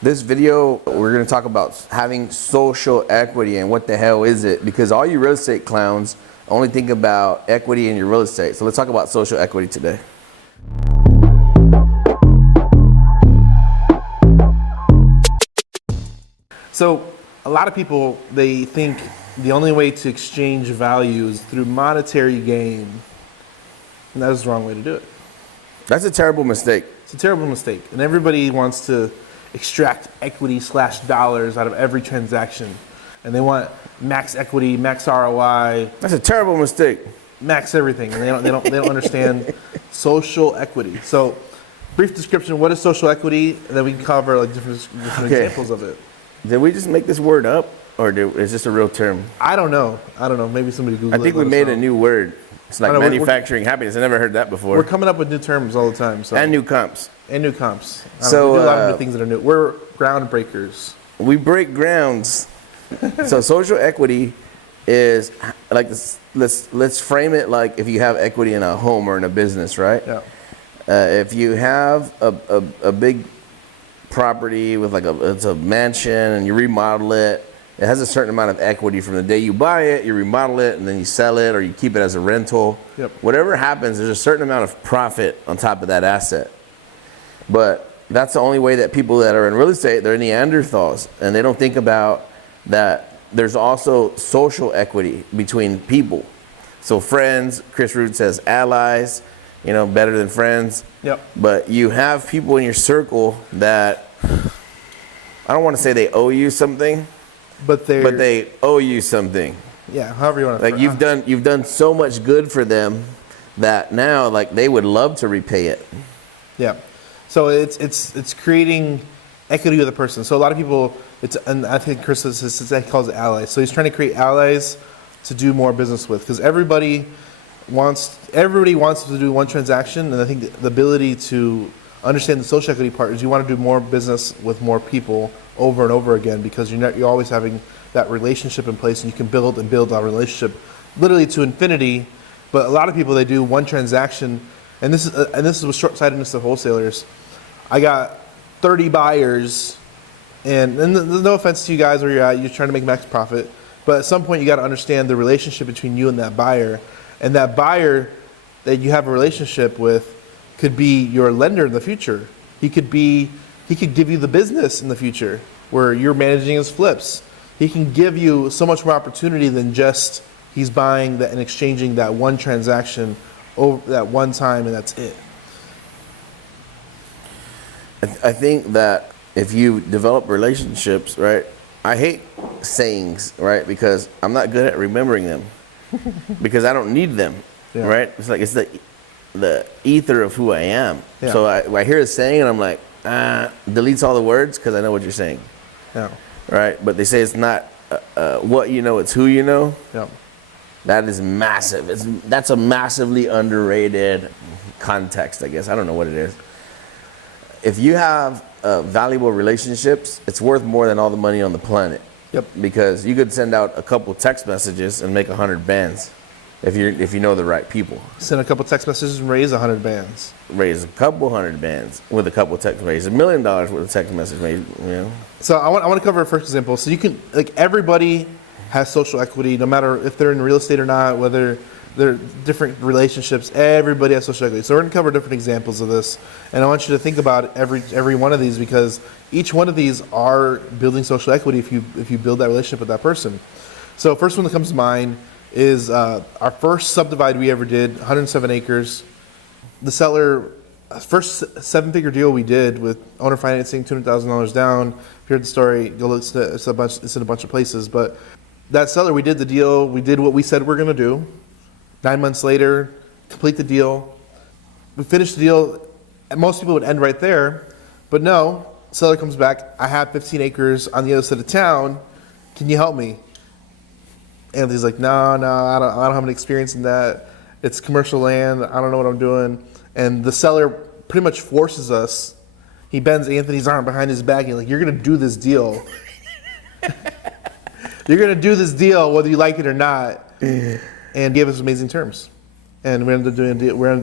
This video, we're going to talk about having social equity and what the hell is it? Because all you real estate clowns only think about equity in your real estate. So let's talk about social equity today. So a lot of people, they think the only way to exchange value is through monetary gain. And that is the wrong way to do it. That's a terrible mistake. It's a terrible mistake. And everybody wants to extract equity / dollars out of every transaction. And they want max equity, max ROI. That's a terrible mistake. Max everything. And they don't understand social equity. So brief description, what is social equity? And then we can cover like different examples of it. Did we just make this word up, or is this a real term? I don't know. Maybe somebody Google it. I think we made a new word. It's like manufacturing happiness. I never heard that before. We're coming up with new terms all the time. So. And new comps. And new comps. So we do a lot of new things that are new. We're groundbreakers. We break grounds. So social equity is like this, let's frame it like if you have equity in a home or in a business, right? Yeah. If you have a big property with it's a mansion and you remodel it, it has a certain amount of equity from the day you buy it, you remodel it, and then you sell it or you keep it as a rental. Yep. Whatever happens, there's a certain amount of profit on top of that asset. But that's the only way that people that are in real estate, they're Neanderthals, and they don't think about that there's also social equity between people. So friends, Chris Root says allies, better than friends. Yep. But you have people in your circle that, I don't want to say they owe you something, but they owe you something. Yeah, however you want to. Like you've done so much good for them that now they would love to repay it. Yeah. So it's creating equity with a person. So a lot of people, and I think Chris calls it allies. So he's trying to create allies to do more business with, because everybody wants to do one transaction, and I think the ability to understand the social equity part is you want to do more business with more people over and over again, because you're always having that relationship in place, and you can build that relationship literally to infinity. But a lot of people, they do one transaction, and this is with short-sightedness of wholesalers. I got 30 buyers, and there's no offense to you guys where you're at, you're trying to make max profit, but at some point you got to understand the relationship between you and that buyer. And that buyer that you have a relationship with could be your lender in the future. He could give you the business in the future where you're managing his flips. He can give you so much more opportunity than just he's buying that and exchanging that one transaction over that one time, and that's it. I think that if you develop relationships, right? I hate sayings, right? Because I'm not good at remembering them. Because I don't need them, yeah. Right? It's like it's the ether of who I am. Yeah. So I hear a saying and I'm like, deletes all the words because I know what you're saying. Yeah. Right? But they say it's not what you know, it's who you know. Yeah. That is massive. That's a massively underrated context, I guess. I don't know what it is. If you have valuable relationships, it's worth more than all the money on the planet. Yep. Because you could send out a couple text messages and make 100 bands if you know the right people. Send a couple text messages and raise 100 bands. Raise a couple hundred bands with a couple text messages. $1 million with a text message made, So I want to cover a first example. So you can, everybody has social equity, no matter if they're in real estate or not, whether they're different relationships, everybody has social equity. So we're going to cover different examples of this. And I want you to think about every one of these, because each one of these are building social equity if you build that relationship with that person. So first one that comes to mind is our first subdivide we ever did, 107 acres. The seller, first 7-figure deal we did with owner financing, $200,000 down. If you heard the story, go look, it's in a bunch of places. But that seller, we did the deal, we did what we said we're going to do. 9 months later, complete the deal. We finished the deal, and most people would end right there, but no, seller comes back, I have 15 acres on the other side of town, can you help me? Anthony's like, no, I don't have any experience in that. It's commercial land, I don't know what I'm doing. And the seller pretty much forces us. He bends Anthony's arm behind his back and he's like, you're gonna do this deal. You're gonna do this deal whether you like it or not. And gave us amazing terms. And we ended up doing a deal. We're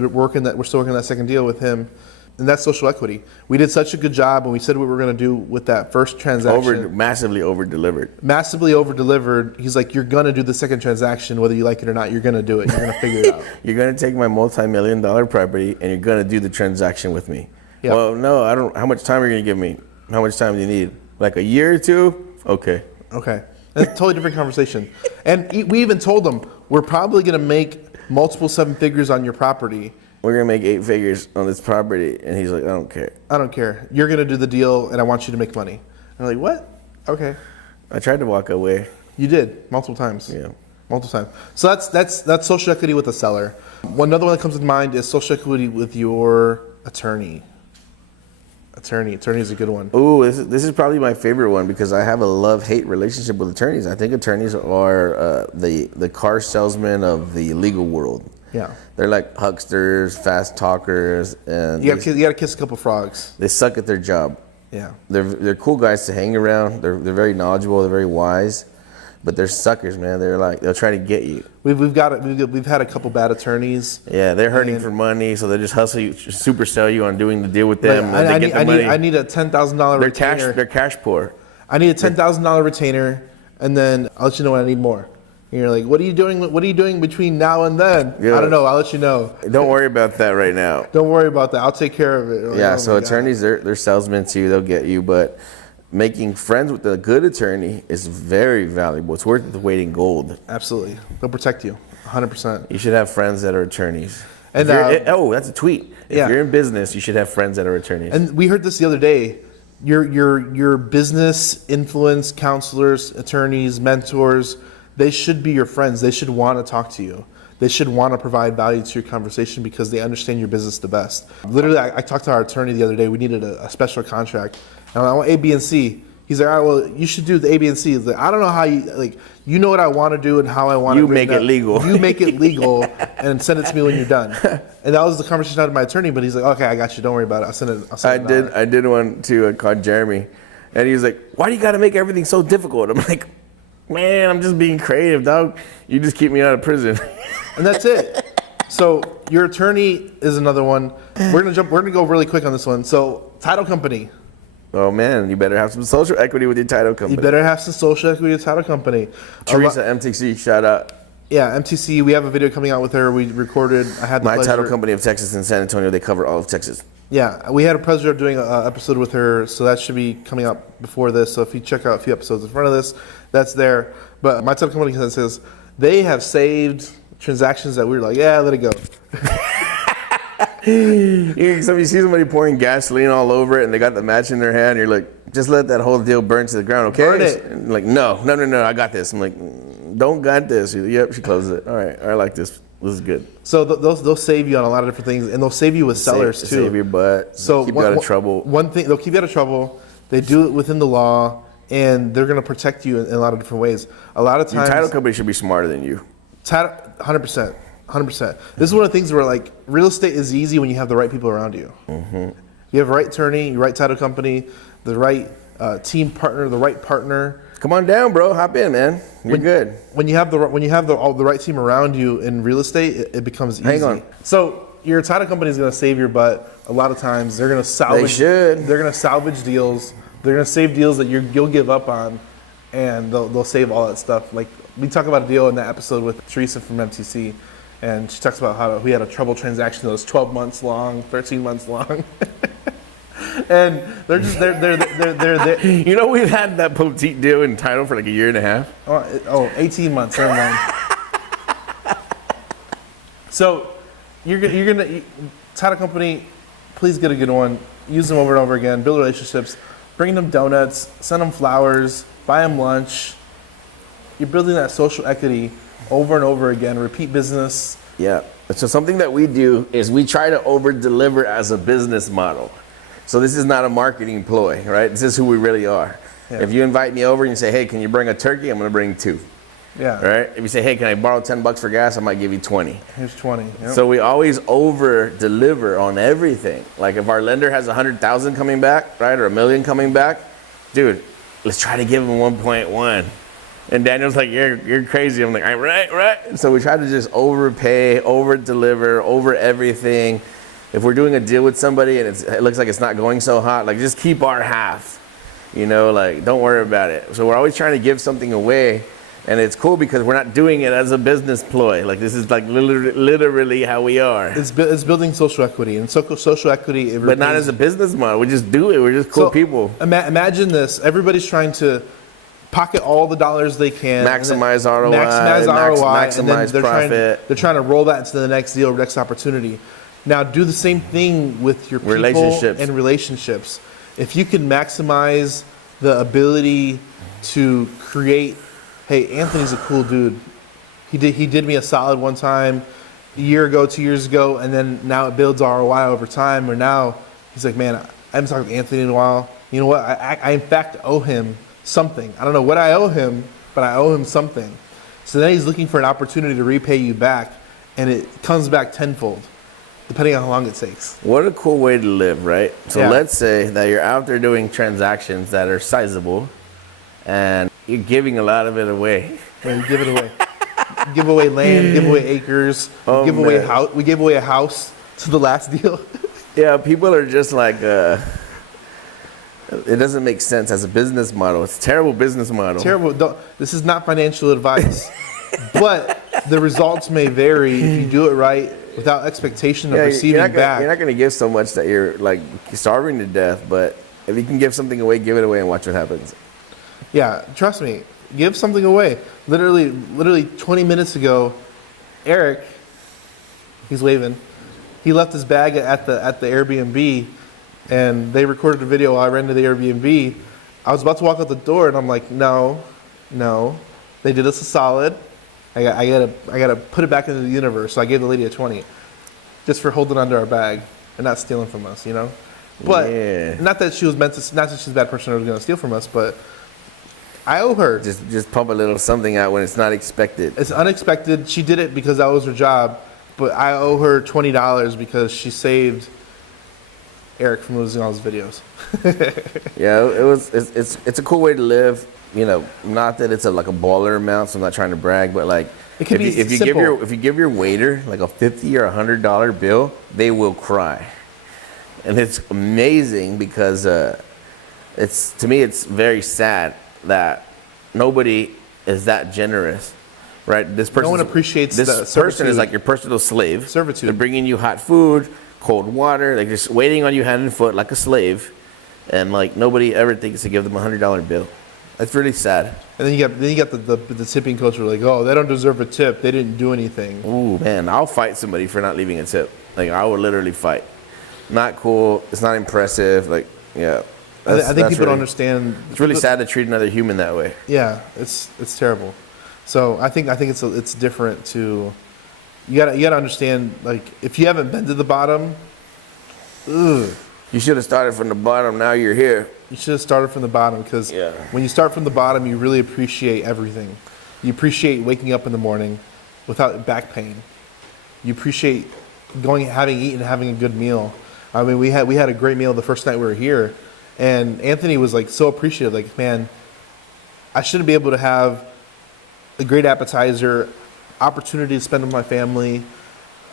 still working that second deal with him. And that's social equity. We did such a good job, and we said what we were going to do with that first transaction. Massively over-delivered. Massively over-delivered. He's like, you're going to do the second transaction, whether you like it or not. You're going to do it. You're going to figure it out. You're going to take my multi-million-dollar property, and you're going to do the transaction with me. Yeah. Well, no, I don't. How much time are you going to give me? How much time do you need? Like a year or two? Okay. That's a totally different conversation. And we even told him, we're probably going to make multiple 7 figures on your property. We're going to make 8 figures on this property. And he's like, I don't care. I don't care. You're going to do the deal, and I want you to make money. And I'm like, what? Okay. I tried to walk away. You did, multiple times. Yeah. Multiple times. So that's social equity with a seller. Another one that comes to mind is social equity with your attorney. Attorney is a good one. Ooh, this is probably my favorite one because I have a love-hate relationship with attorneys. I think attorneys are the car salesmen of the legal world. Yeah. They're like hucksters, fast talkers, and You got to kiss a couple frogs. they suck at their job. Yeah. They're cool guys to hang around. They're very knowledgeable. They're very wise, but they're suckers, man. They'll try to get you. We've had a couple bad attorneys. Yeah, they're hurting for money, so they just hustle you, super sell you on doing the deal with them. Like, they get the money. I need a $10,000 retainer. They're cash poor. I need a $10,000 retainer, and then I'll let you know when I need more. And you're like, what are you doing? What are you doing between now and then? Yeah. I don't know. I'll let you know. Don't worry about that right now. Don't worry about that. I'll take care of it. Like, Yeah, oh so my God. attorneys, they're salesmen too. They'll get you, but making friends with a good attorney is very valuable. It's worth the weight in gold. Absolutely. They'll protect you 100%. You should have friends that are attorneys. And that's a tweet. If yeah. you're in business, you should have friends that are attorneys. And we heard this the other day. Your business influence counselors, attorneys, mentors, they should be your friends. They should want to talk to you. They should want to provide value to your conversation because they understand your business the best. Literally, I talked to our attorney the other day. We needed a special contract. And I want A, B, and C. He's like, all right, well, you should do the A, B, and C. He's like, I don't know how you know what I want to do and how I want to You make it legal. You make it legal and send it to me when you're done. And that was the conversation I had with my attorney, but he's like, okay, I got you. Don't worry about it. I'll send it. I did one too called Jeremy, and he was like, why do you got to make everything so difficult? I'm like, man, I'm just being creative, dog. You just keep me out of prison. And that's it. So your attorney is another one. We're gonna go really quick on this one. So title company. Oh man, you better have some social equity with your title company. You better have some social equity with your title company. Teresa MTC, shout out. Yeah, MTC. We have a video coming out with her. We recorded. I had the My pleasure. title company of Texas and San Antonio. They cover all of Texas. Yeah, we had a pleasure of doing an episode with her, so that should be coming up before this. So if you check out a few episodes in front of this, that's there. But my title company says they have saved transactions that we were like, yeah, let it go. You see somebody pouring gasoline all over it and they got the match in their hand, you're like, just let that whole deal burn to the ground, okay? Burn it. And like, no, I got this. I'm like, don't got this. Yep, she closes it. All right, I like this. This is good. So they'll save you on a lot of different things, and they'll save you with sellers too. Save your butt. So keep you out of trouble. One thing, they'll keep you out of trouble. They do it within the law, and they're going to protect you in a lot of different ways. A lot of times, Your title company should be smarter than you. 100%. 100%. This is one of the things where like real estate is easy when you have the right people around you. Mm-hmm. You have the right attorney, your right title company, the right team partner, the right partner. Come on down, bro. Hop in, man. You're good. When you have the right team around you in real estate, it becomes easy. Hang on. So your title company is going to save your butt a lot of times. They're going to salvage. They should. They're going to salvage deals. They're going to save deals that you'll give up on, and they'll save all that stuff. Like we talk about a deal in that episode with Teresa from MTC, and she talks about how we had a trouble transaction that was 12 months long, 13 months long. And they're just they're You know, we've had that petite deal in title for like a year and a half. 18 months. Never mind. So you're gonna title company. Please get a good one. Use them over and over again. Build relationships. Bring them donuts. Send them flowers. Buy them lunch. You're building that social equity over and over again. Repeat business. Yeah. So something that we do is we try to over deliver as a business model. So this is not a marketing ploy, right? This is who we really are. Yeah. If you invite me over and you say, hey, can you bring a turkey? I'm going to bring 2. Yeah. Right? If you say, hey, can I borrow $10 for gas? I might give you 20. Here's 20. Yep. So we always over deliver on everything. Like if our lender has 100,000 coming back, right? Or $1 million coming back, dude, let's try to give him 1.1. And Daniel's like, you're crazy. I'm like, right. So we try to just overpay, over deliver, over everything. if we're doing a deal with somebody and it looks like it's not going so hot, like just keep our half, like don't worry about it. So we're always trying to give something away, and it's cool because we're not doing it as a business ploy. Like this is like literally how we are. It's building social equity, and social equity. But not as a business model. We just do it. We're just cool people. Imagine this: everybody's trying to pocket all the dollars they can, maximize ROI, maximize and then profit. They're trying to roll that into the next deal or next opportunity. Now, do the same thing with your people and relationships. If you can maximize the ability to create, hey, Anthony's a cool dude. He did me a solid one time, a year ago, 2 years ago, and then now it builds ROI over time. Or now he's like, man, I haven't talked to Anthony in a while. You know what? I in fact owe him something. I don't know what I owe him, but I owe him something. So then he's looking for an opportunity to repay you back, and it comes back tenfold, depending on how long it takes. What a cool way to live, right? So let's say that you're out there doing transactions that are sizable, and you're giving a lot of it away. Yeah, you give it away. Give away land, give away acres, give away a house. We gave away a house to the last deal. Yeah, people are just like, it doesn't make sense as a business model. It's a terrible business model. Terrible. This is not financial advice, but the results may vary if you do it right without expectation of receiving back. You're not going to give so much that you're like starving to death, but if you can give something away, give it away and watch what happens. Yeah, trust me. Give something away. Literally 20 minutes ago, Eric, he's waving. He left his bag at the Airbnb, and they recorded a video while I ran to the Airbnb. I was about to walk out the door, and I'm like, no. They did us a solid. I gotta put it back into the universe. So I gave the lady a 20, just for holding onto our bag and not stealing from us, But not that she was not that she's a bad person or was gonna steal from us, but I owe her. Just pump a little something out when it's not expected. It's unexpected. She did it because that was her job, but I owe her $20 because she saved Eric from losing all his videos. Yeah, it's a cool way to live. Not that it's like a baller amount, so I'm not trying to brag, but like it could if you give your waiter like a $50 or $100 bill, they will cry, and it's amazing because to me it's very sad that nobody is that generous, right? No one appreciates this person is like your personal slave. Servitude. They're bringing you hot food, cold water. They're just waiting on you hand and foot like a slave, and like nobody ever thinks to give them a $100 bill. That's really sad. And then you got the tipping culture, like, oh, they don't deserve a tip. They didn't do anything. Ooh, man, I'll fight somebody for not leaving a tip. Like I would literally fight. Not cool. It's not impressive. Like, yeah. I think people don't understand. It's really sad to treat another human that way. Yeah, it's terrible. So I think it's different to. You gotta understand, like, if you haven't been to the bottom, you should have started from the bottom. Now you're here. You should have started from the bottom, because when you start from the bottom, you really appreciate everything. You appreciate waking up in the morning without back pain. You appreciate having eaten, having a good meal. I mean, we had a great meal the first night we were here, and Anthony was like so appreciative. Like, man, I shouldn't be able to have a great appetizer, opportunity to spend with my family,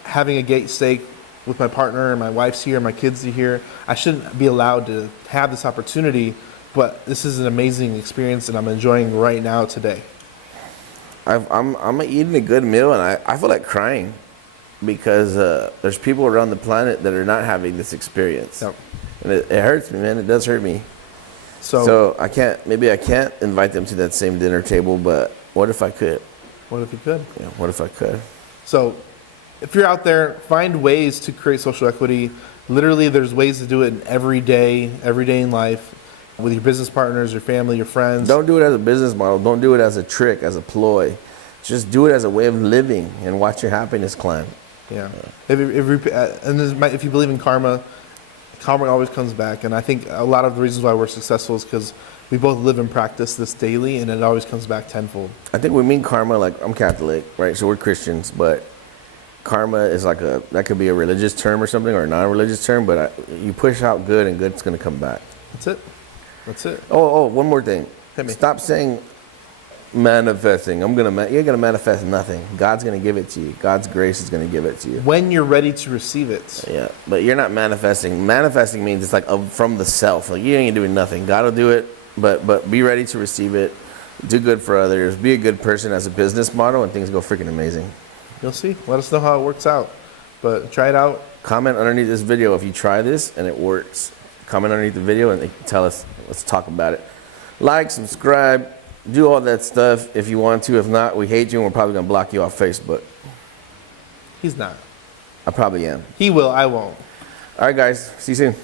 having a gate steak with my partner, and my wife's here, my kids are here. I shouldn't be allowed to have this opportunity, but this is an amazing experience, and I'm enjoying right now today. I'm eating a good meal, and I feel like crying because there's people around the planet that are not having this experience. Yep. And it hurts me, man. It does hurt me. So I can't invite them to that same dinner table, but what if I could? What if you could? Yeah, what if I could? So if you're out there, find ways to create social equity. Literally, there's ways to do it in every day in life, with your business partners, your family, your friends. Don't do it as a business model. Don't do it as a trick, as a ploy. Just do it as a way of living and watch your happiness climb. Yeah. If you believe in karma always comes back. And I think a lot of the reasons why we're successful is because we both live and practice this daily, and it always comes back tenfold. I think we mean karma, like I'm Catholic, right? So we're Christians, but karma is like that could be a religious term or something, or a non-religious term, but you push out good and good's going to come back. That's it. Oh, one more thing. Hit me. Stop saying Manifesting. You're gonna manifest nothing. God's gonna give it to you. God's grace is gonna give it to you. When you're ready to receive it. Yeah, but you're not manifesting. Manifesting means it's like from the self. Like you ain't doing nothing. God will do it, but be ready to receive it. Do good for others. Be a good person as a business model, and things go freaking amazing. You'll see. Let us know how it works out. But try it out. Comment underneath this video if you try this and it works. Comment underneath the video and tell us. Let's talk about it. Like, subscribe, do all that stuff if you want to. If not, we hate you and we're probably gonna block you off Facebook. He's not. I probably am. He will. I won't. All right, guys. See you soon.